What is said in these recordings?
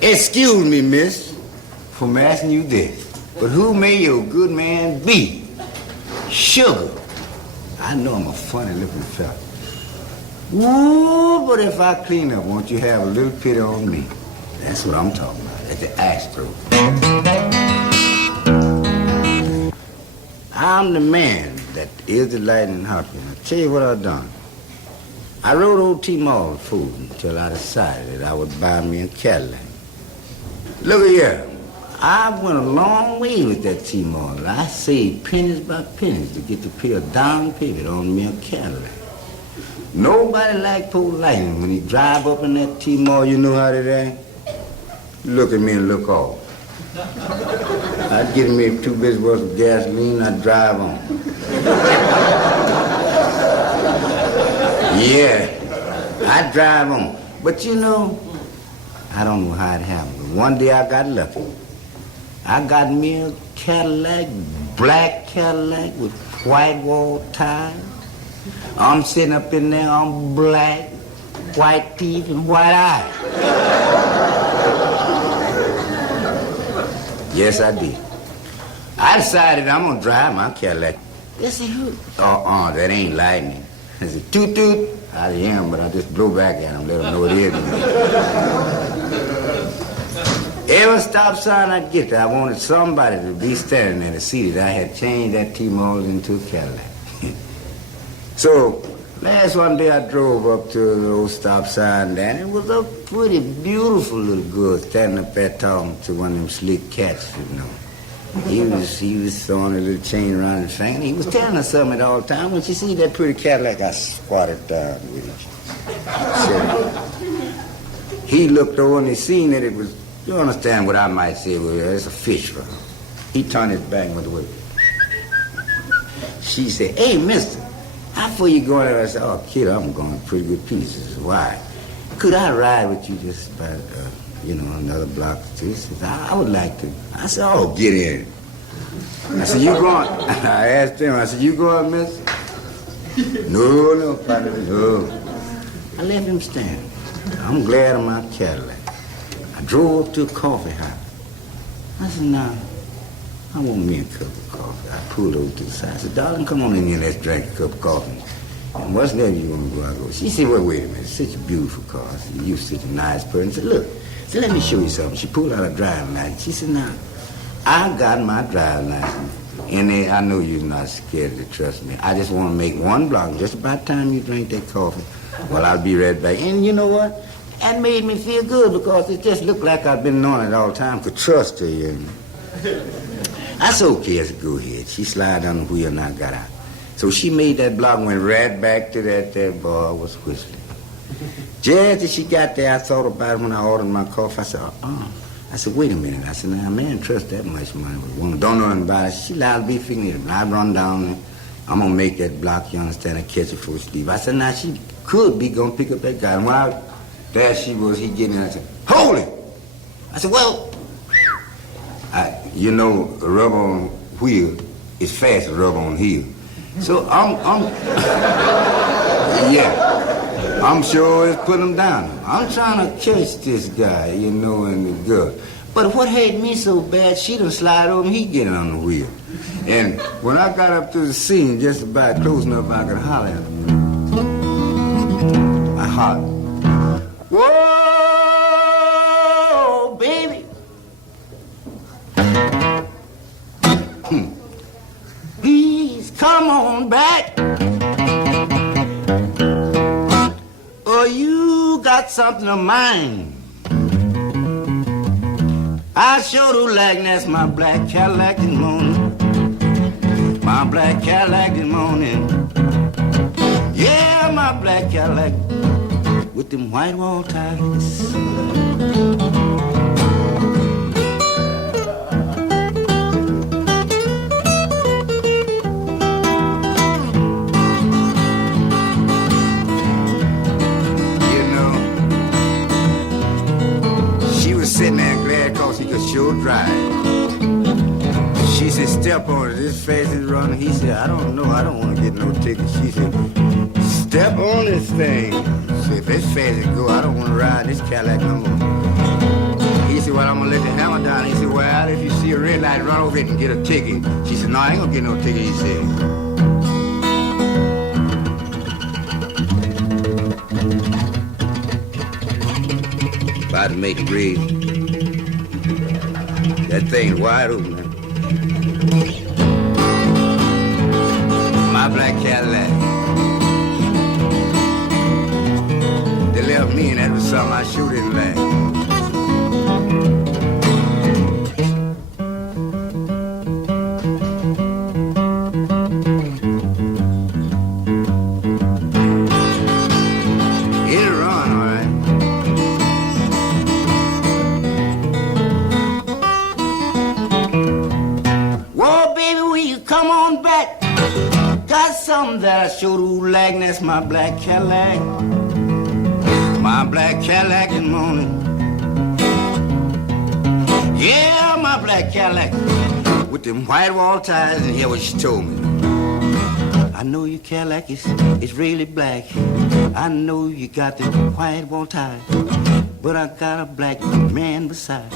Excuse me, miss, for asking you this, but who may your good man be? Sugar. I know I'm a funny-looking fella. Ooh, but if I clean up, won't you have a little pity on me? That's what I'm talking about, at the Astro. I'm the man that is the Lightnin Hopkins. I'll tell you what I've done. I rode old T-Mall food until I decided that I would buy me a Cadillac. Look at here. I went a long way with that T-Mall. I saved pennies by pennies to get to pay a down payment on me a Cadillac. Nobody like poor Lightnin. When he drive up in that T-Mall, you know how they act? Look at me and look off. I'd get me 2 bits worth of gasoline, I'd drive on. Yeah, I'd drive on. But you know, I don't know how it happened. One day I got lucky. I got me a Cadillac, black Cadillac with white wall tires. I'm sitting up in there, I'm black, white teeth and white eyes. Yes, I did. I decided I'm gonna drive my Cadillac. They said, who? That ain't Lightnin. I said, toot toot. I am, but I just blow back at them, let them know it is me. Every stop sign I'd get there, I wanted somebody to be standing there to see that I had changed that T-Mall into a Cadillac. So, last one day I drove up to the old stop sign there, and it was a pretty beautiful little girl standing up there talking to one of them slick cats, you know. He was throwing a little chain around his finger, and he was telling her something all the time. When she see that pretty Cadillac, I squatted down with it. So, he looked over and he seen that it was, you understand what I might say, well, it's a fish rod. He turned his back and went away. She said, hey, mister, how far you going there? I said, oh, kid, I'm going pretty good pieces. Why? Could I ride with you just about, another block or two? He said, I would like to. I said, oh, get in. I said, you going? I asked him, I said, you going, mister? No, partner, no. I let him stand. I'm glad of my Cadillac. I drove up to a coffee house. I said, nah, I want me a cup of coffee. I pulled over to the side. I said, darling, come on in here and let's drink a cup of coffee. And what's that you want to go? I go, she said, well, wait a minute, it's such a beautiful car. I said, you're such a nice person. I said, look, so let me show you something. She pulled out a driving license. She said, now, I got my driving license. And I know you're not scared to trust me. I just want to make one block. Just about time you drink that coffee. Well, I'll be right back. And you know what? That made me feel good because it just looked like I've been knowing it all the time. Could trust her, you know. I said, okay, I said, go ahead. She slid down the wheel and I got out. So she made that block and went right back to that bar was whistling. Just as she got there, I thought about it when I ordered my coffee. I said, I said, wait a minute. I said, now, man, trust that much money. Don't know nothing about it. She allowed to be figuring it. I run down there. I'm going to make that block, you understand, and catch it before she leave. I said, now, she could be going to pick up that guy. And when there she was, he getting in. I said, hold it. I said, well, a rubber on wheel is fast as rubber on heel. So I'm sure it's putting him down. I'm trying to catch this guy, and the girl. But what had me so bad, she done slide over and he getting on the wheel. And when I got up to the scene, just about close enough I could holler at him. I hollered. Whoa, baby. Please come on back. Or you got something of mine. I sure do like that's my black Cadillac this morning. My black Cadillac this morning. Yeah, my black Cadillac with them white wall tires. Sitting there glad cause he could sure drive. She said, step on it, this fast is running. He said, I don't know, I don't want to get no ticket. She said, step on this thing. She said, if this fast it go, I don't want to ride this Cadillac no more. He said, well, I'm gonna let the hammer down. He said, well, if you see a red light, run over it and get a ticket. She said, no, I ain't gonna get no ticket, he said. About to make it rain. That thing's wide open, man. My black Cadillac. They left me and that was something I sure didn't like. That I sure do like, and that's my black Cadillac. My black Cadillac in the morning. Yeah, my black Cadillac with them white wall ties, and hear what she told me. I know your Cadillac is really black. I know you got the white wall ties, but I got a black man beside.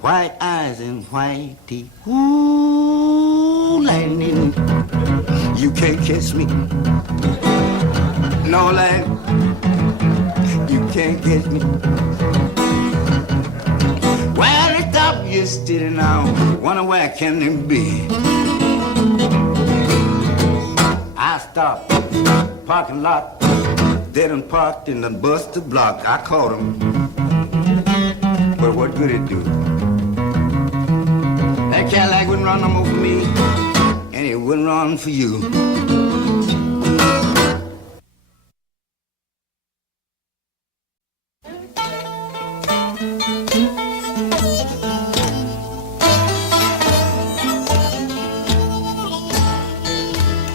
White eyes and white teeth. Ooh, lightning. You can't catch me. No, lad, you can't catch me. Well, it stop yesterday now. Wonder where can it be? I stopped, parking lot. They done parked and done bust the block. I caught them, but what good it do? That Cadillac wouldn't run no more for me. And it wouldn't run for you.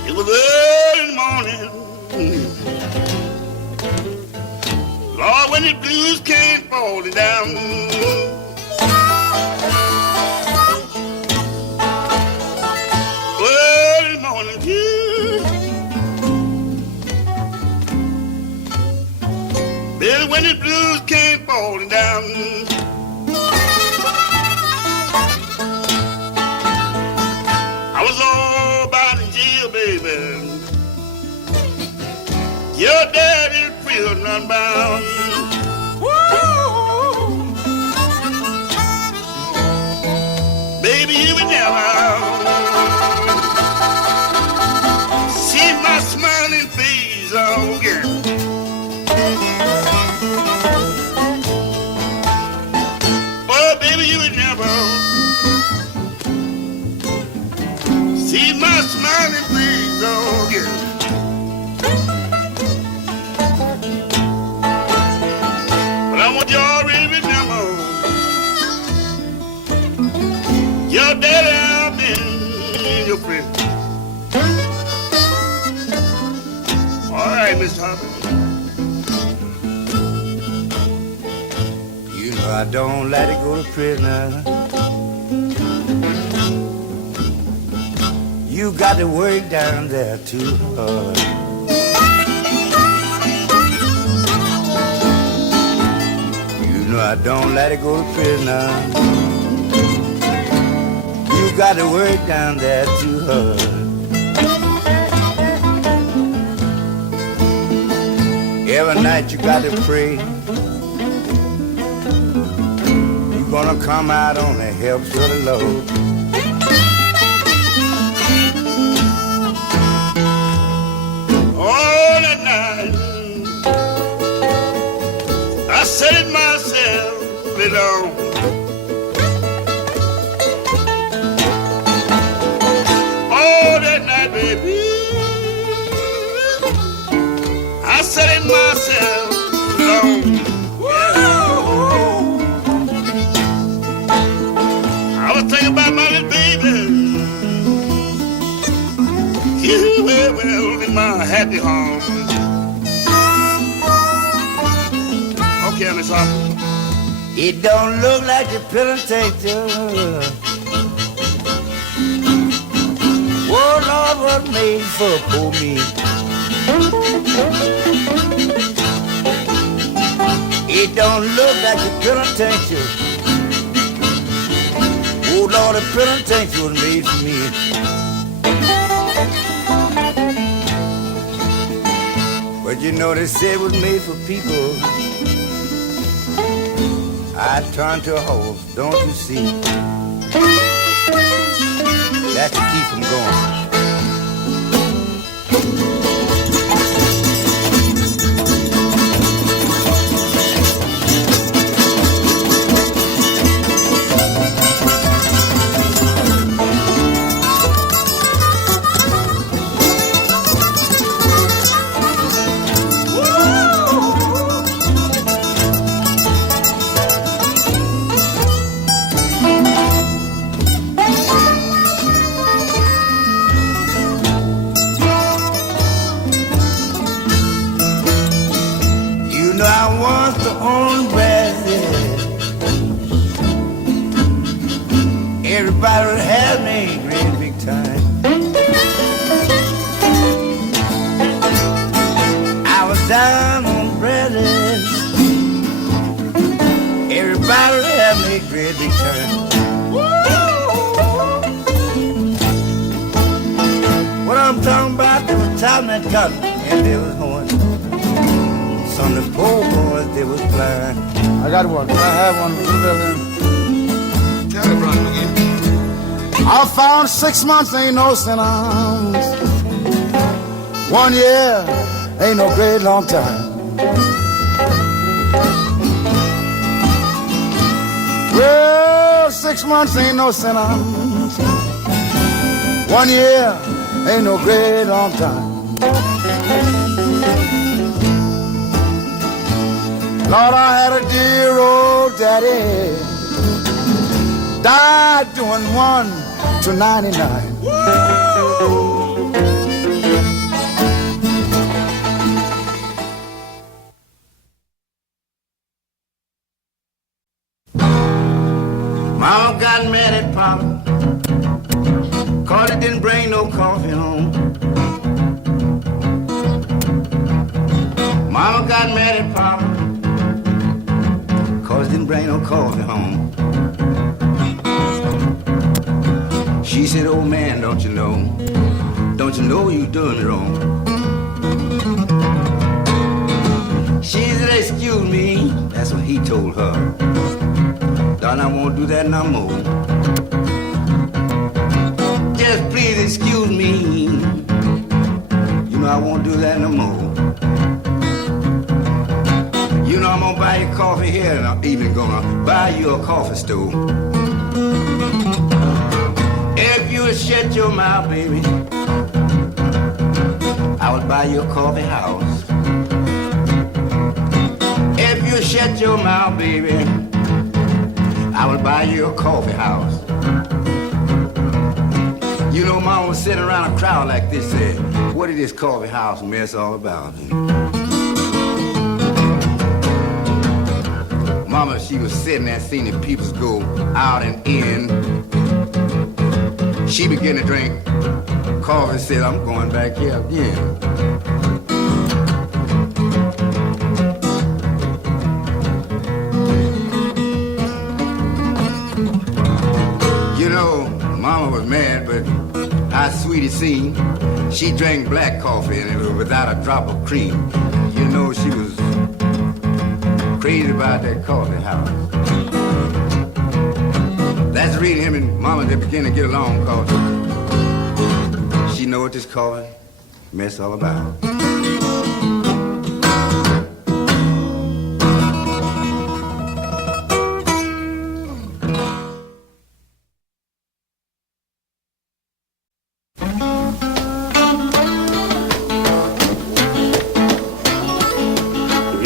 It was early in the morning. Lord, when the blues came falling down. When the blues came falling down, I was all about in jail, baby. Your daddy's prison unbound. Baby, you would never see my smiling face again. See my smiling face again. But I want you already remember your daddy, I've been your friend. All right, Mr. Hopkins. You know I don't let it go to prison. You got to work down there too hard. You know I don't let it go to prison. You got to work down there too hard. Every night you got to pray. You're gonna come out on the helps of the Lord. All that night, I said it myself, alone. All that night, baby, I said it myself, alone. I was thinking about my little baby. Well, in my happy home. Okay, Miss Hopkins. It don't look like the penitentiary. Oh, Lord, was made for poor me. It don't look like the penitentiary. Oh, Lord, the penitentiary was made for me. But you know, they say it was made for people. I turn to a horse, don't you see? That to keep them going. Everybody had me a great big time. I was down on breathless. Everybody had me a great big time. What I'm talking about, they was topping that cotton and they was horn. Some of the poor boys, they was blind. I got one. Can I have one? Tell it, Brown McGhee. I found 6 months ain't no sentence. 1 year ain't no great long time. Well, 6 months ain't no sentence. 1 year ain't no great long time. Lord, I had a dear old daddy, died doing 1 to 99. Mama got mad at Papa, 'cause he didn't bring no coffee home. Mama got mad at Papa, 'cause he didn't bring no coffee home. She said, "Oh man, don't you know you doing it wrong?" She said, "Excuse me," that's what he told her. "Darling, I won't do that no more. Just please excuse me. You know I won't do that no more. You know I'm gonna buy you coffee here, and I'm even gonna buy you a coffee stool. If you would shut your mouth, baby, I would buy you a coffee house. If you shut your mouth, baby, I would buy you a coffee house." You know, Mama was sitting around a crowd like this, said, "What is this coffee house mess all about?" Mama, she was sitting there seeing the people go out and in. She began to drink coffee and said, "I'm going back here again." You know, Mama was mad, but how sweet it seemed. She drank black coffee and it was without a drop of cream. You know, she was crazy about that coffee house. That's the reason him and Mama, they begin to get along, cause she know what this coffee mess all about.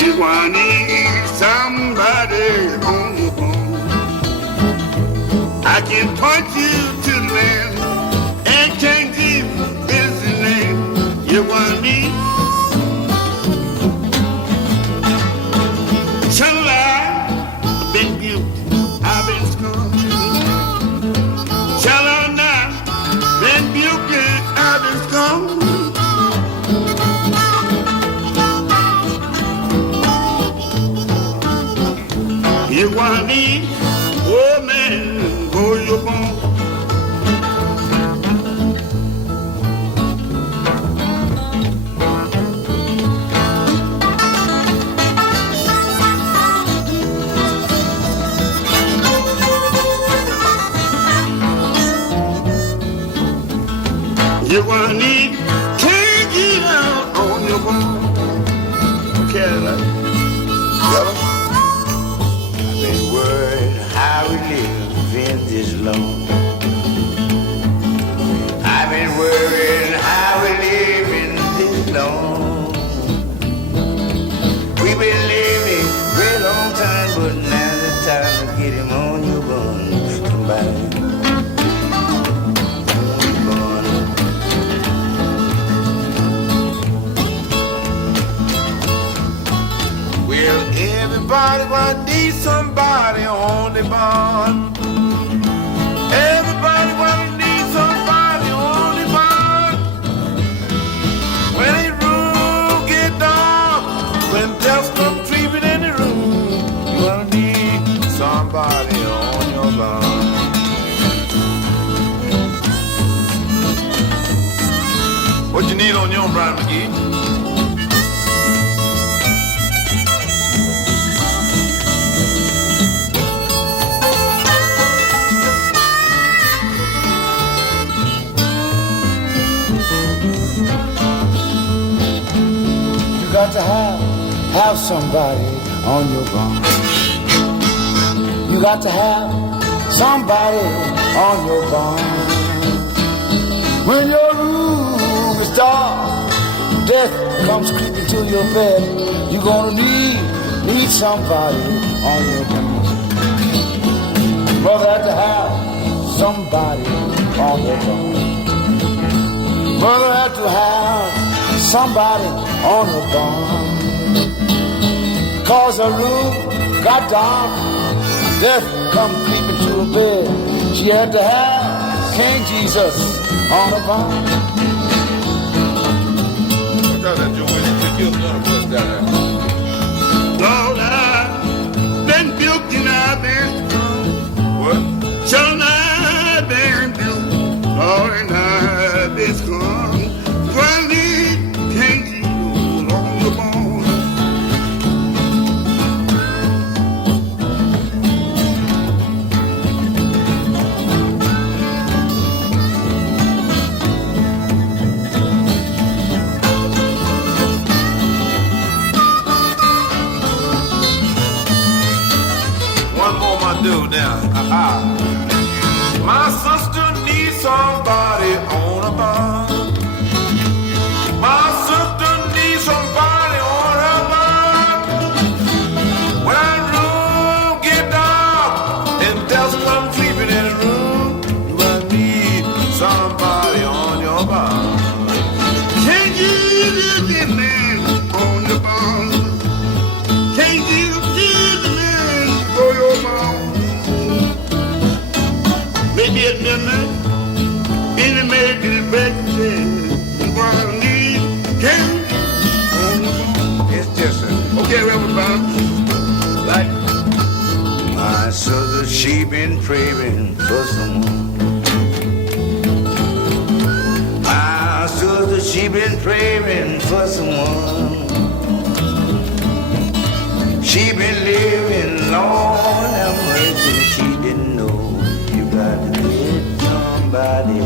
If I need somebody on the phone, I can point you to the man and can't give his name. You want me? Tell I've been guilty, I've been scorned. Tell her now, been guilty, I've been scorned. You want me? Oh man, go for your bone. You're gonna need candy out on your bone. Cadillac. Yellow. I've been worried how we live in this long. I've been worried how we live in this long. We've been living a very long time, but now's the time to get him on your bone. Somebody. Well, everybody gonna need somebody on the bond. Everybody gonna need somebody on the bond. When the room get dark, when death come creeping in the room, you gonna need somebody on your bond. What you need on your Brown McGhee? Got to have somebody on your bond. You got to have somebody on your bond. When your room is dark, death comes creeping to your bed, you're gonna need somebody on your bond. Brother had to have somebody on your bond. Brother had to have somebody on the bond. Cause her room got dark, death come creeping to her bed. She had to have King Jesus on the bond. Lord, I've been built and I've been strong. What? Shall I've been built, Lord, and I've been strong. Do now. My sister needs somebody on a bond. My sister needs somebody on her bond. When our room get dark and death come creeping in the room, you gonna need somebody on your bond. Can you live the man on the bond? Can you live the man for your bond? Maybe at midnight, in the middle breakfast, I'm gonna need candy on the bone. It's just a Okay, everybody. like my sister, she been craving for someone. My sister, she been craving for someone. She been living long and mercy, she didn't know. You got to get somebody.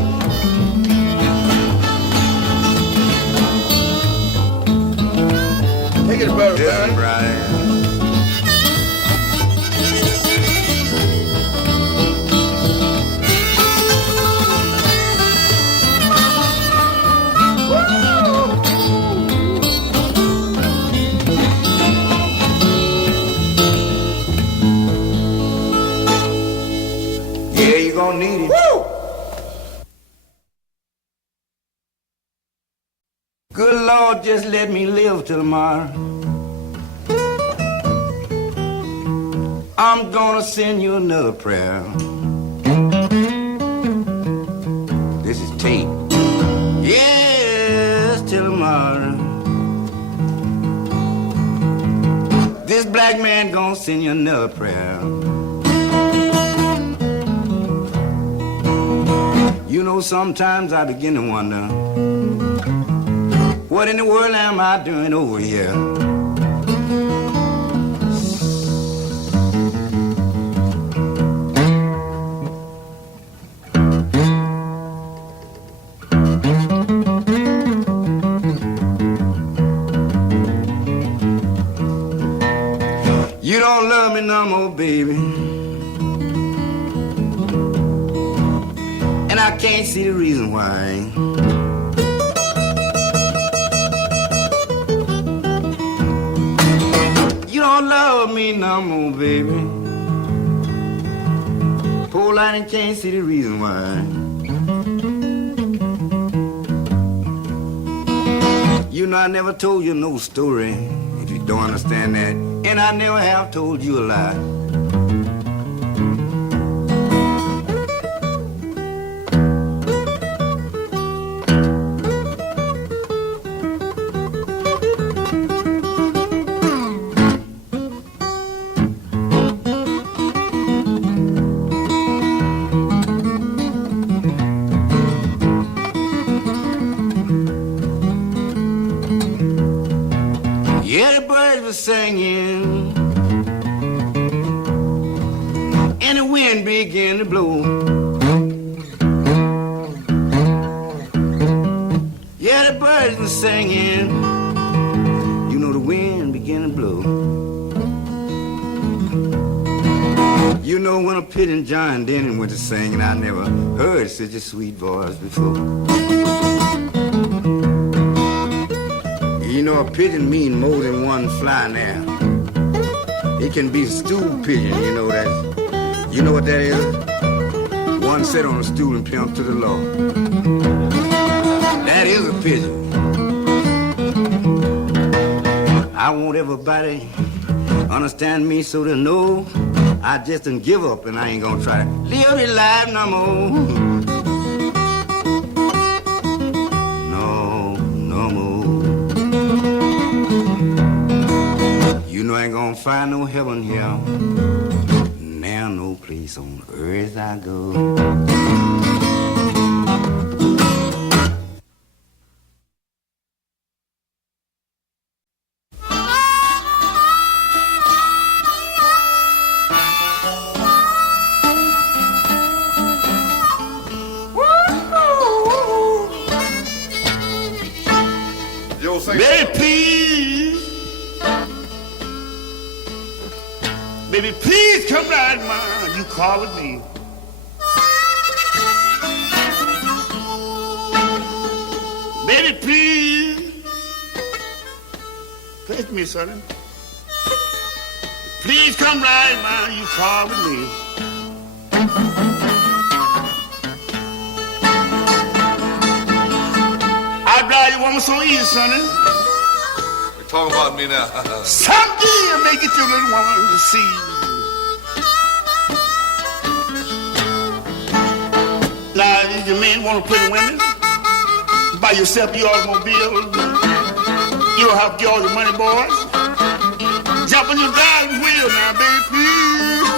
Take it, brother. Listen, Brian. Yeah, you gonna need it. Woo! Good Lord, just let me live till tomorrow. I'm gonna send you another prayer. This is Tate. Yes, till tomorrow. This black man gonna send you another prayer. You know, sometimes I begin to wonder, what in the world am I doing over here? You don't love me no more, baby, and I can't see the reason why. You don't love me no more, baby. Poor Lightnin can't see the reason why. You know I never told you no story, if you don't understand that, and I never have told you a lie. Yeah, the birds were singing, and the wind began to blow. Yeah, the birds were singing, you know the wind began to blow. You know when a Pidgeon joined in and went to singing, I never heard such a sweet voice before. You know, a pigeon mean more than one fly now. It can be a stool pigeon, you know that. You know what that is? One sat on a stool and pimped to the law. That is a pigeon. I want everybody understand me so they know I just done give up and I ain't gonna try to live this life no more. I ain't gonna find no heaven here. Now no place on earth I go. Baby, please. Baby, please come right, man. You call with me. Baby, please. Kiss me, son. Please come right, man. You call with me. I drive you woman so easy, sonny. You're talking about me now. Someday I'll make it your little woman to see. Now, if your man want to play the women, buy yourself your automobile. You don't have to get all your money, boys. Jump on your driving wheel now, baby, please.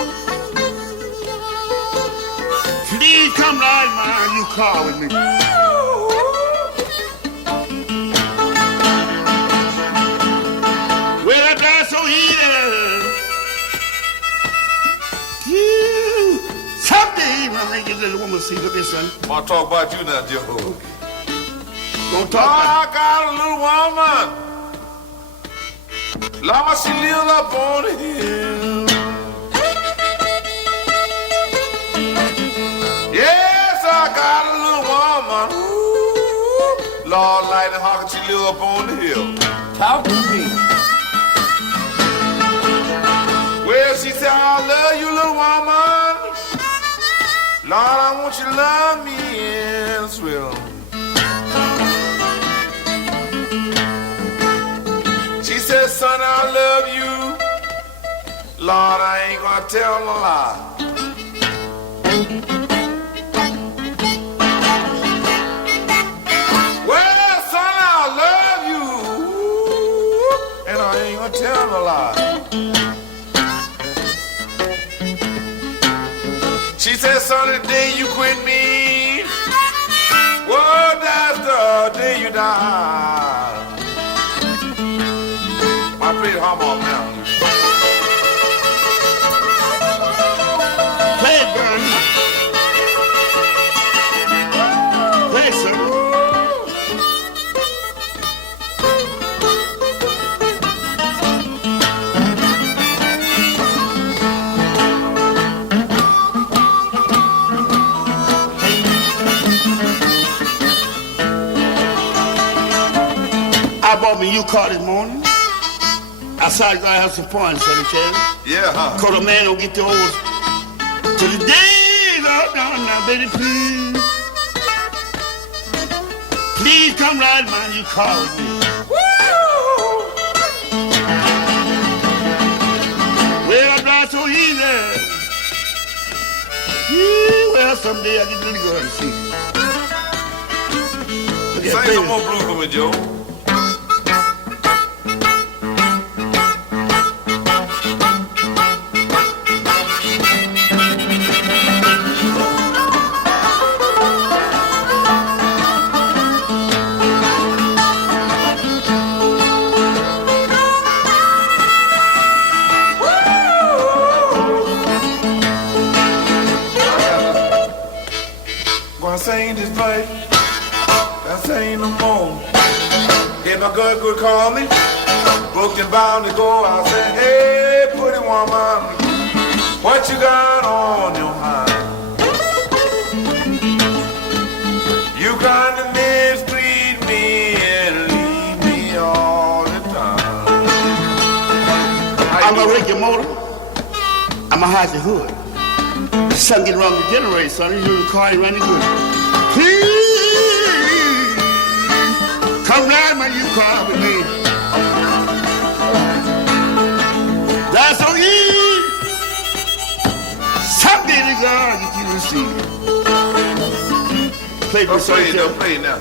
Please come right, man. You car with me. Well, I drive so easy. Someday, man, I get little woman to see. Look at this, son. I'm gonna talk about you now, Joe. Don't talk about I got a little woman. Lord, she lives up on the hill. Yes, I got a little woman. Ooh, Lord, Lightnin, how can she live up on the hill? Talk to me. Well, she said, I love you, little woman. Lord, I want you to love me as well. She said, son, I love you. Lord, I ain't gonna tell a lie. Well, son, I love you. And I ain't gonna tell a lie. She said, son, the day you quit me, the day you die. My favorite hallmark now. Play it, Bernie. Play it, sir. I bought me a new car this morning. I decided to have some fun, Sonny Terry. Yeah, huh? Cause a man don't get the old till the days are done now, baby, please. Please come ride my new car with me. Woo! Well, I drive so easy. Well, someday I get really good and see. Sing some more blues for me, Joe. Sing this play, I sing no more. If my good call me, booked and bound to go, I'll say, hey, pretty woman, what you got on your mind? You kind to mistreat me and leave me all the time. I'm gonna wreck your motor. I'm gonna hide your hood. Something get wrong with the generator, son. You the car ain't running good. Please, come ride my new car with me. That's so easy. Someday the God that you will see. Play for Sonny Terry. Play it now.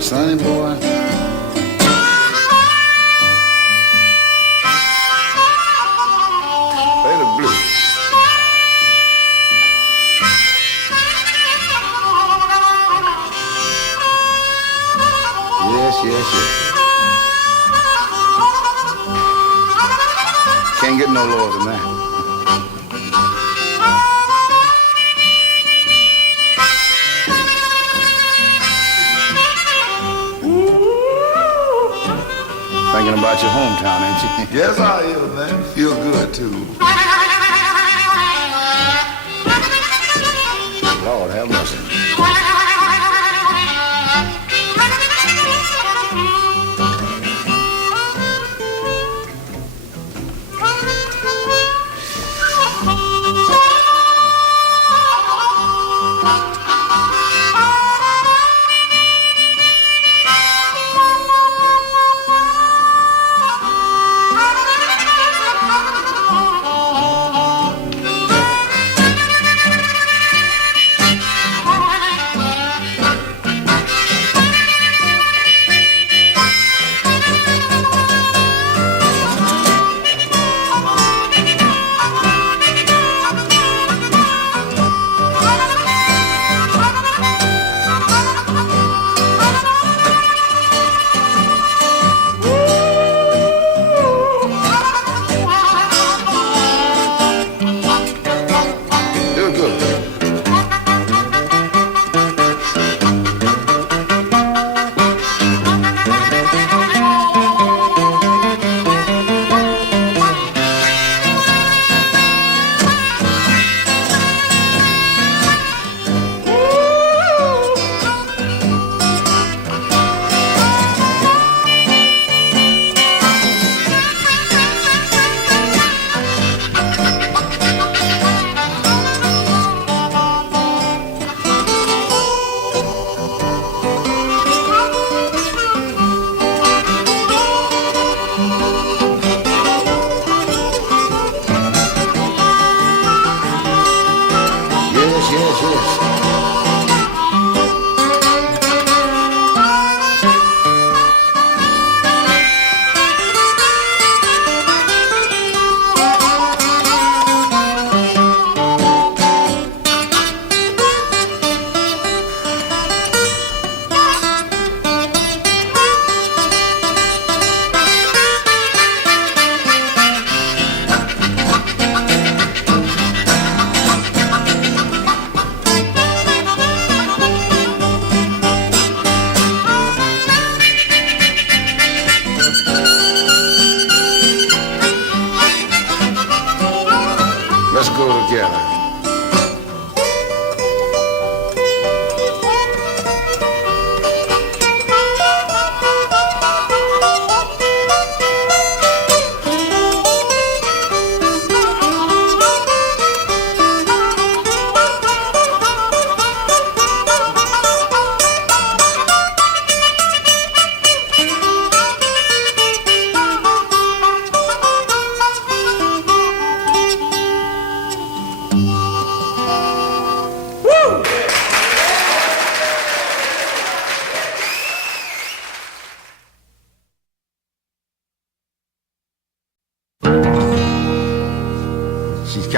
Sonny boy. Play the blues. Yes. Can't get no lower than that. Thinking about about your hometown, ain't you? Yes, I am, man. Feel good, too. Lord have mercy.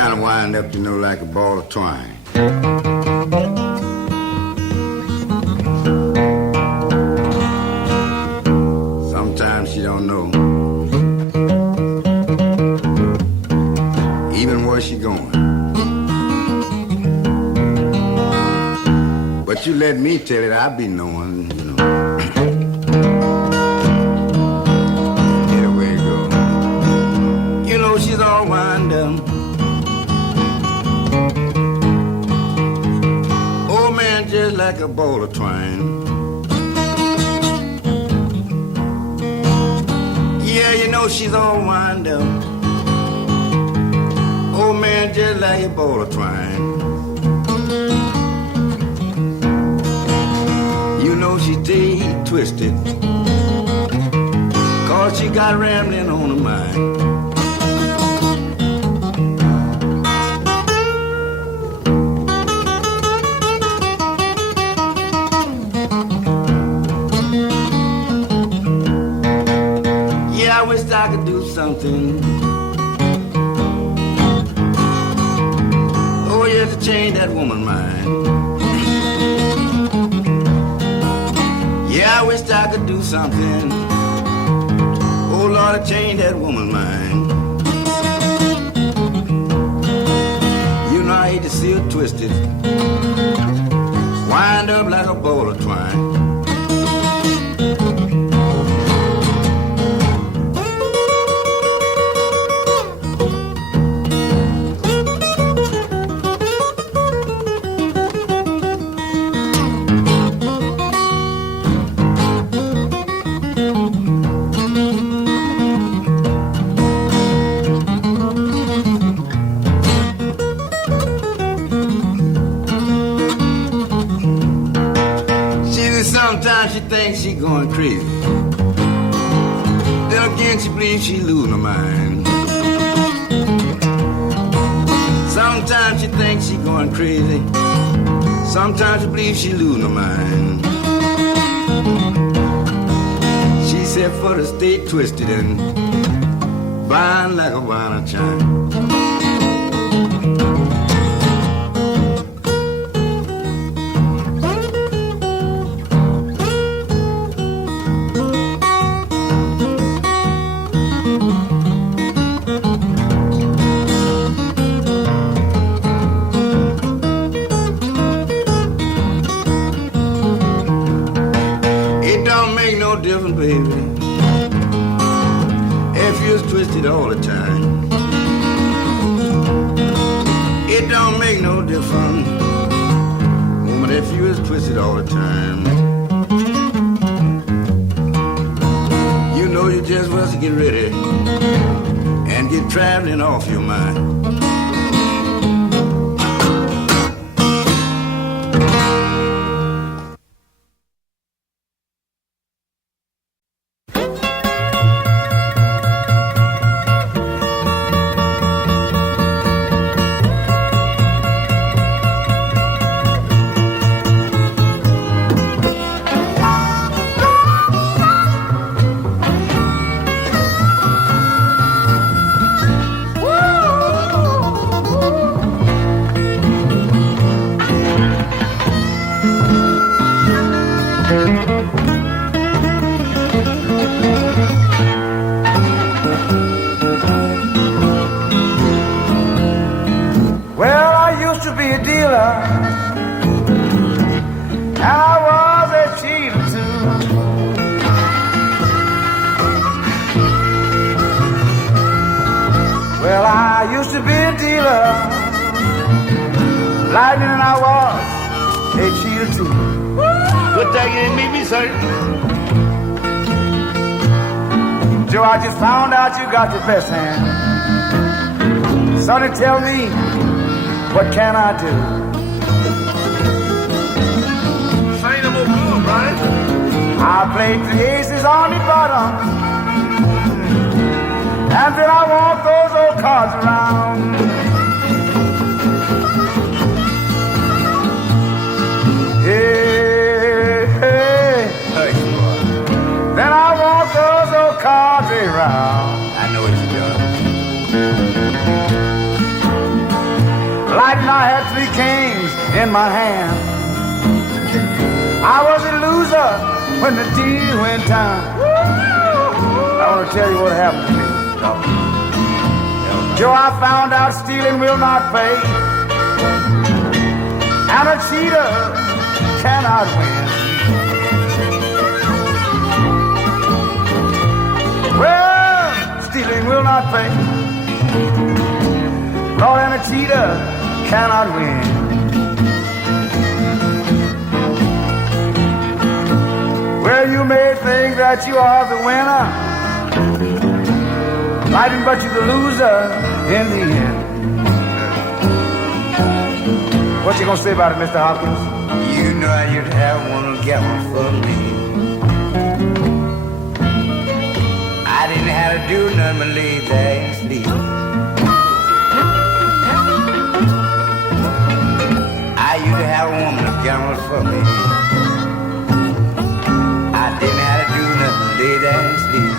kind of wind up, you know, like a ball of twine. Sometimes she don't know even where she going. But you let me tell it, I be knowing, you know. Anyway, go. You know she's all wind up. Old man just like a ball of twine. Yeah, you know she's all wind up. Old man just like a ball of twine. You know she stay twisted, 'cause she got rambling on her mind. Yeah, I wish I could do something. Oh, yeah, to change that woman's mind. Yeah, I wish I could do something. Oh, Lord, to change that woman's mind. You know I hate to see her twisted, wind up like a ball of twine. Sometimes she thinks she going crazy. Then again she believes she losing her mind. Sometimes she thinks she going crazy. Sometimes she believes she losing her mind. She said for to stay twisted and blind like a wine chime. Different, baby, if you're twisted all the time. It don't make no difference, woman, if you is twisted all the time. You know you just must get ready and get traveling off your mind. Lightnin and I was a cheater too. Good thing you ain't meet me, sir. Joe, I just found out you got the best hand. Sonny, tell me, what can I do? Say no more good, right? I played the aces on the bottom, and then I walked those old cards around. Hey, hey. Then I walk those old cards around. I know what you're doing. Lightnin, I had 3 kings in my hand. I was a loser when the deal went down. I want to tell you what happened to me. Joe, I found out stealing will not pay, and a cheater cannot win. Well, stealing will not pay. Lord, and a cheater cannot win. Well, you may think that you are the winner, Lightnin, but you're the loser in the end. What you gonna say about it, Mr. Hopkins? You know you'd have one to get one for me. I didn't have to do nothing but lay there and sleep. I used to have a woman to get one for me. I didn't have to do nothing but lay there and sleep.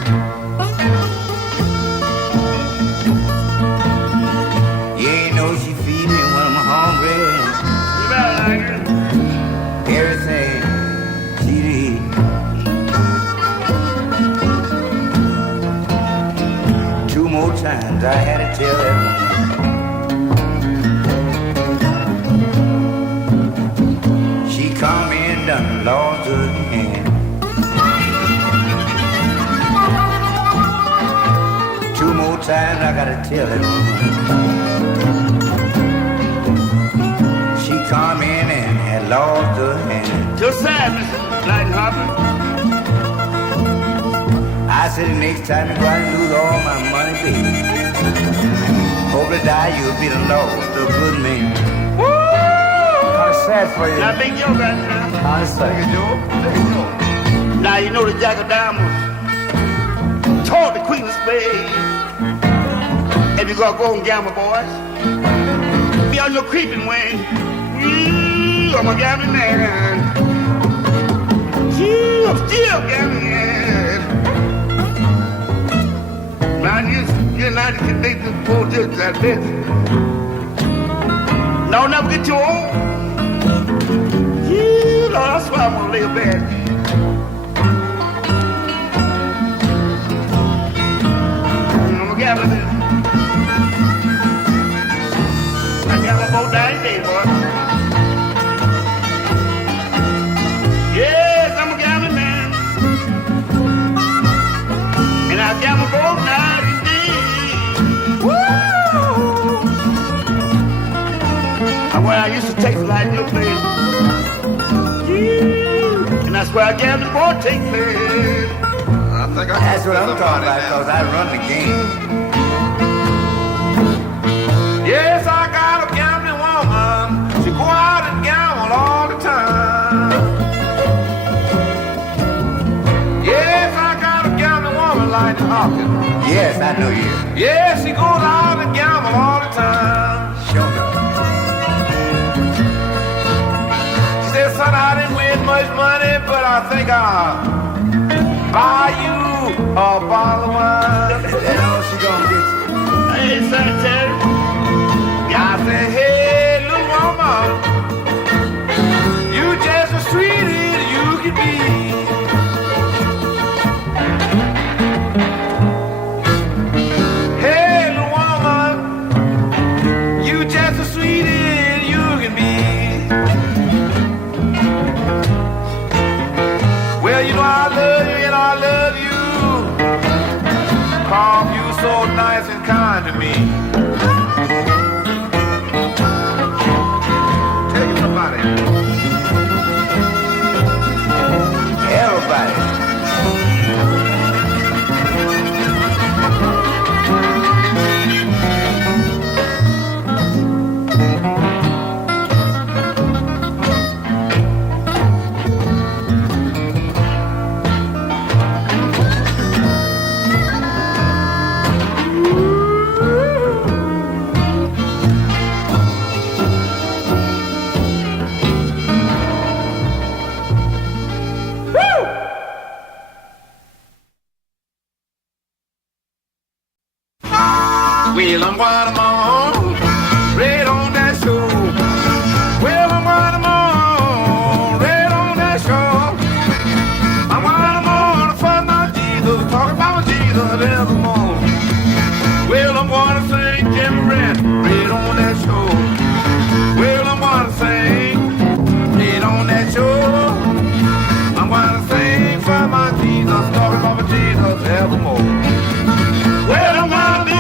You ain't know she feed me when I'm hungry. Everything she'd eat. Two more times I had to tell her. She come in, done lost her hand. Two more times I gotta tell her. She come in and had lost her hand. Too sad, Mr. Lightnin Hopkins. I said the next time you go out and lose all my money, baby. Hope to die you'll be the lost a good man. Woo! it's sad for you. Now, Big Joe got it now. I say. Now, you know the Jack of Diamonds taught the Queen of Spades. If you gonna go and gamble, boys, be on your creeping wing. I'm a gambling man. I'm still gambling. Now, you're not going to the poor judge like this. No, never get your own. Lord, that's why I'm gonna lay a bed. I'm a gambler. I gamble about 9 days, boy. Yes, I'm a gambling man. And I gamble about 9 days. Woo! And when I used to taste like in your face. And that's where I gamble for take place. That's what I'm talking about, because I run the game. Yes, I got a gambling woman. She go out and gamble all the time. Yes, I got a gambling woman like Hopkins. Yes, I know you. Yes, she goes out and gamble all the time. Sure enough. She said, son, I didn't win much money, but I think I'll buy you a bottle of wine. That's all she gonna get you. Hey, Sonny Terry. I said, hey, little woman, you just as sweet as you can be. Hey, little woman, you just as sweet as you can be. Well, you know I love you and I love you, 'cause you so nice and kind to me. Everybody. Well, I'm going on, red on that show. Well, I'm going on, red on that show. I'm going on for my Jesus, talking about my Jesus evermore. Well, I'm going to sing Jim Brent, red on that show. Well, I'm going to sing red on that show. I'm going to sing for my Jesus, talking about my Jesus evermore. Well, I'm going to build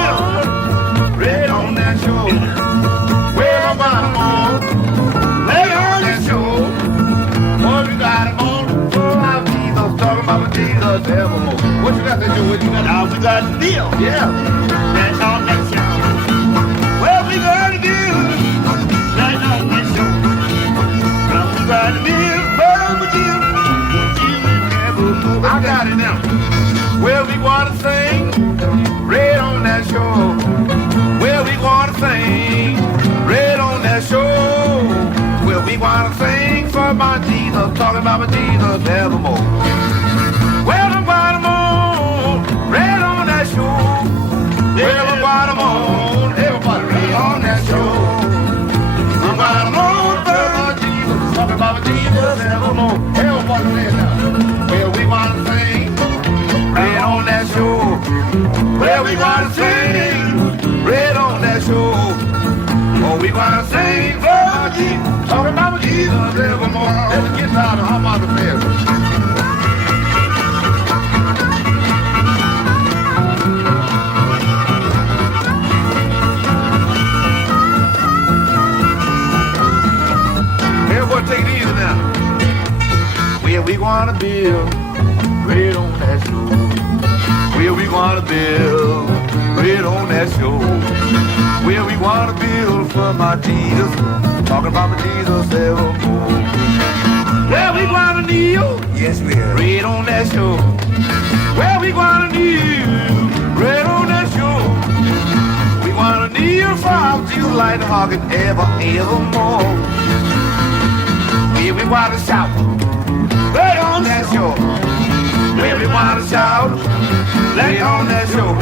red on that show. Well, I'm gonna on, red on that show. What you got him on? Oh, I'm Jesus, talking about Jesus evermore. What you got to do? What you got? Now we got to deal. Yeah. That's on that show. Well, we got to deal. That's on that show. Now we got to deal. I got it now. Well, we wanna sing red on that show. Well, we wanna sing red on that show. Well, we wanna sing for my Jesus, talking about my Jesus evermore. Well, I'm going on red on that show. Well, I'm going on, everybody red on that show. I'm going on for my Jesus, talking about my Jesus evermore. Everybody red now. Well, we wanna sing red on that show. Well, we wanna sing red on that show. Oh, we wanna sing for Jesus, talking about Jesus evermore. Let's get out of how about the bed. Everybody take it easy now. Well, we wanna build red on that show. Well, we wanna build right on that shore. Where we wanna build for my Jesus, talking about my Jesus evermore. Where we gonna kneel? Yes, we are. Right on that shore. Where we gonna kneel? Right on that shore. We gonna kneel for our Jesus like the Hopkins evermore. Where we wanna shout? Right on that shore. Where we wanna shout? Right on that shore.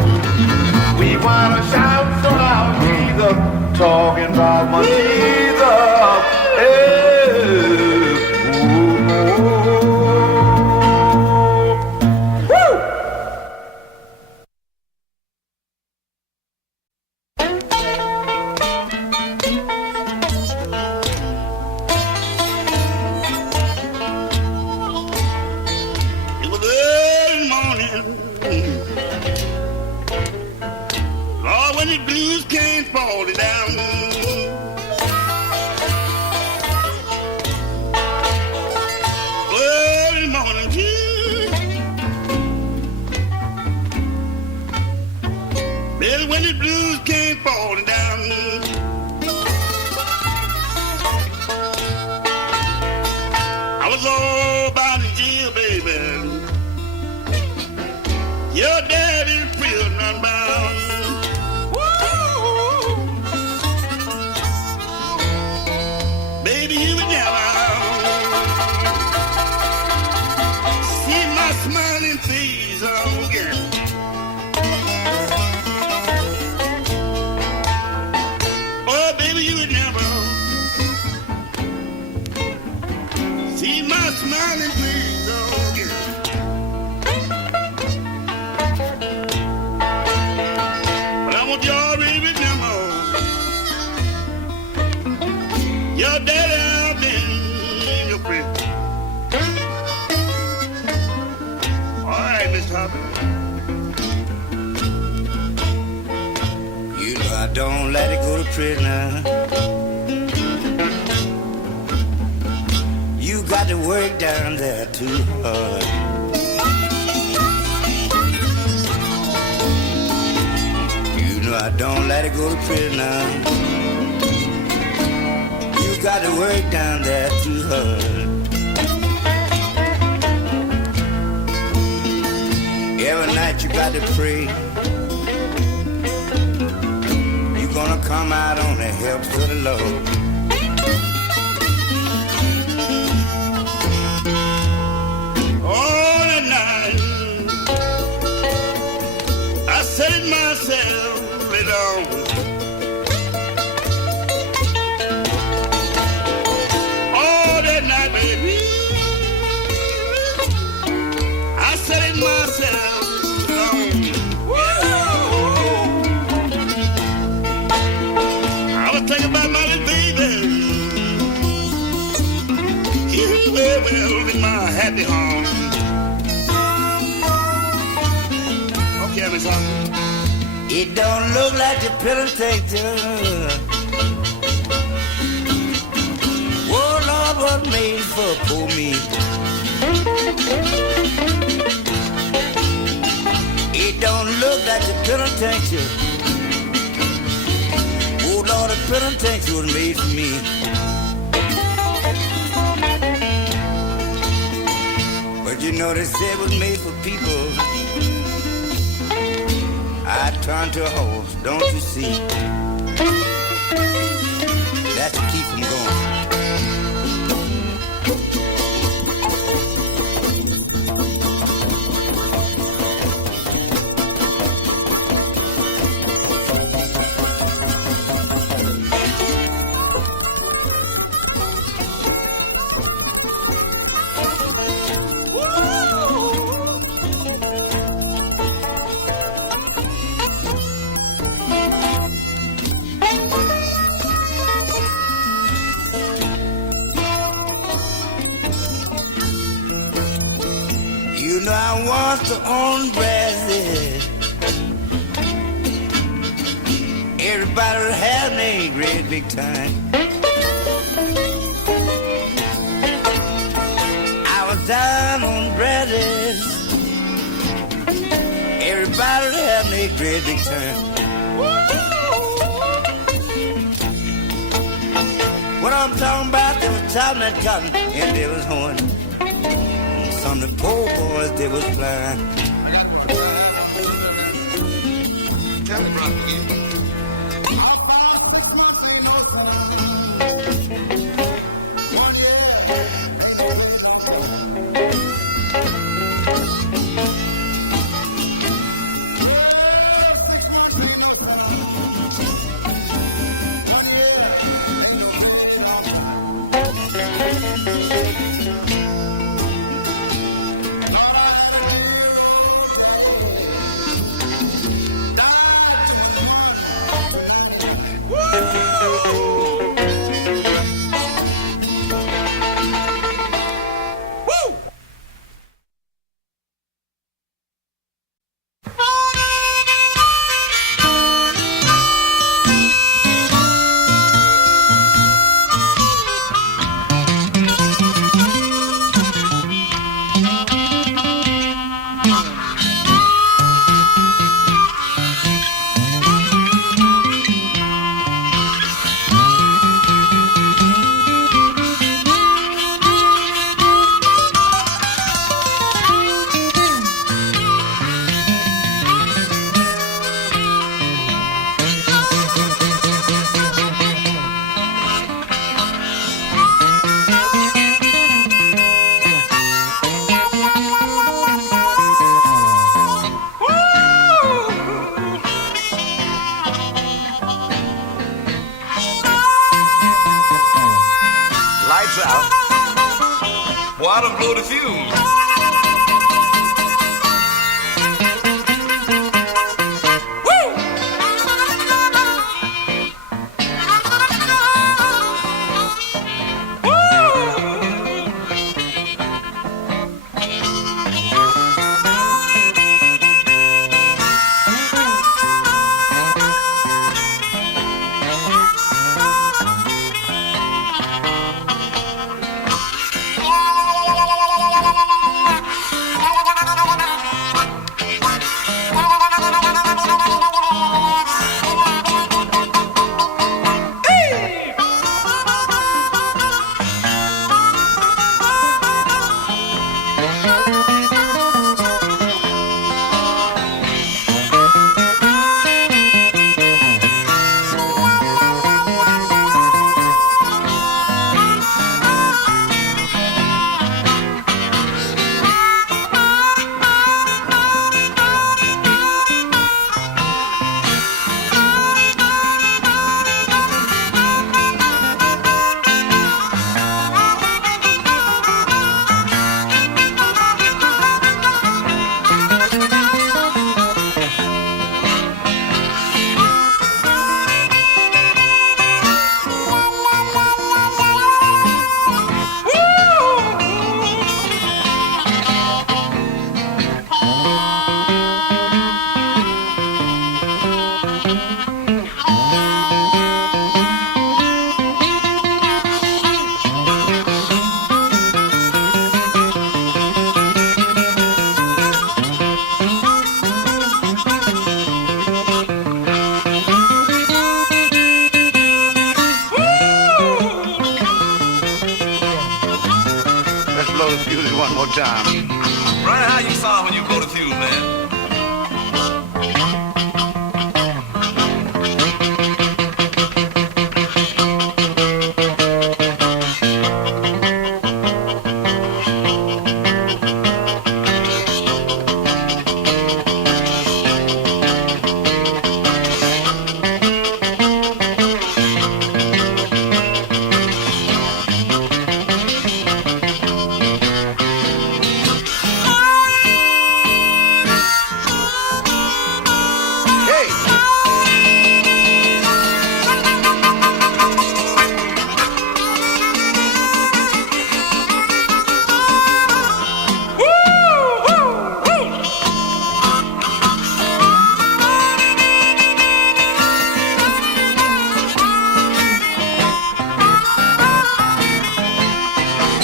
We wanna shout so loud, Jesus, talking about my Jesus. It was early morning. Lord, when the blues came falling down. Early morning, baby, when the blues came falling down. I was all by the jail, baby. Your daddy's prison unbound. Woo! Baby, you would never see my smiling face again. Oh, baby, you would never see my smiling face again. But I want you all to remember your daddy out there in your prison. All right, Miss Hopkins. You know I don't let it go to prisoner. You got to work down there too hard. You know I don't let it go to prisoner. You got to work down there too hard. Every night you got to pray. You're gonna come out on the help of the Lord. All that night, I said it myself, lay down. All that night, baby, I said it myself, lay down. I was thinking about my little baby. You will in my happy home. Okay, Miss Hopkins. It don't look like the penitentiary. Oh Lord, what made for poor me? It don't look like the penitentiary. Oh Lord, the penitentiary was made for me. But you know they said it was made for people. I turn to a horse, don't you see? That's to keep them going. You know I want to own Brazil. Everybody will have me great big time. I was down on Brazil. Everybody will have me great great big turn. What I'm talking about, they was chopping that cotton and they was hoeing. Some of the poor boys, they was flying. Tell me, Brown McGhee. Water blow the fuse. Time. Right, how you sound when you blow the fuse, man?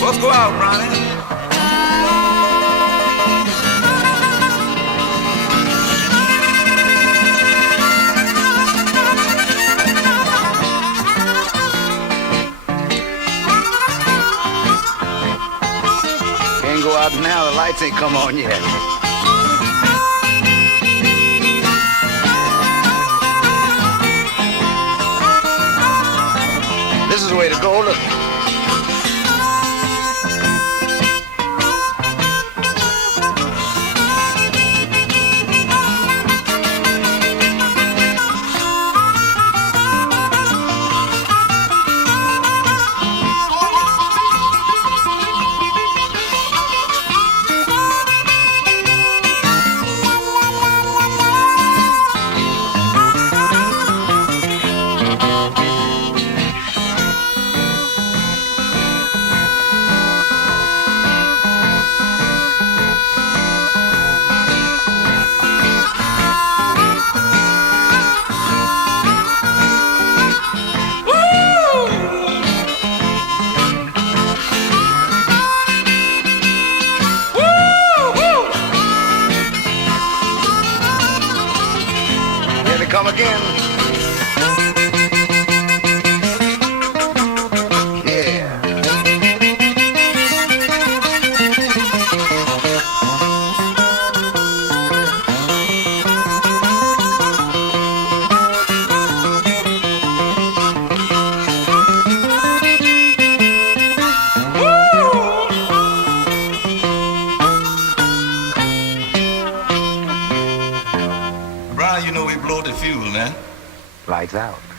Let's go out, Ronnie. can't go out now. The lights ain't come on yet. This is the way to go. Look. Come again. Yeah. Brown, you know we blow the fuse, man. Lights out.